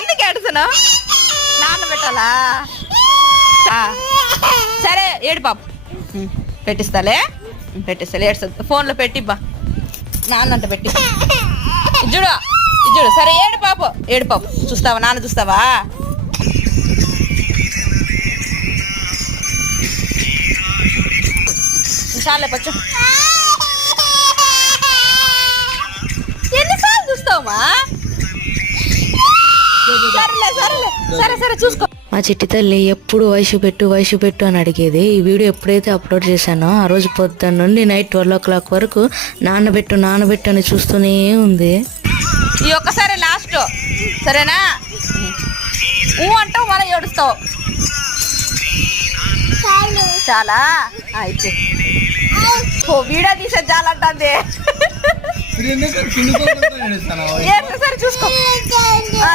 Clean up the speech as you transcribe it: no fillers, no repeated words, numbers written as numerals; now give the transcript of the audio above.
ఎందుకు ఏడుస్తున్నావు? నానబెట్టాలా? సరే ఏడు పాప, పెట్టిస్తాలే ఏడుస్తుంది. ఫోన్లో పెట్టిబ్బా, నాన్నంట పెట్టి చూడు చూడు. సరే ఏడు పాపు చూస్తావా? నాన్న చూస్తావా? చాలే పచ్చు. ఎన్నిసార్లు చూస్తావమ్మా? సరే చూసుకో. మా చిట్టి తల్లి ఎప్పుడు వయసు పెట్టు అని అడిగేది. ఈ వీడియో ఎప్పుడైతే అప్లోడ్ చేశానో ఆ రోజు పొద్దున్న నుండి నైట్ 12 o'clock వరకు నానబెట్టు అని చూస్తూనే ఉంది. ఈ ఒక్కసారి లాస్ట్, సరేనా? అంటావు మళ్ళీ ఏడుస్తావు. చాలా అయితే వీడియో తీసే చాలంటుంది. సరే చూసుకో.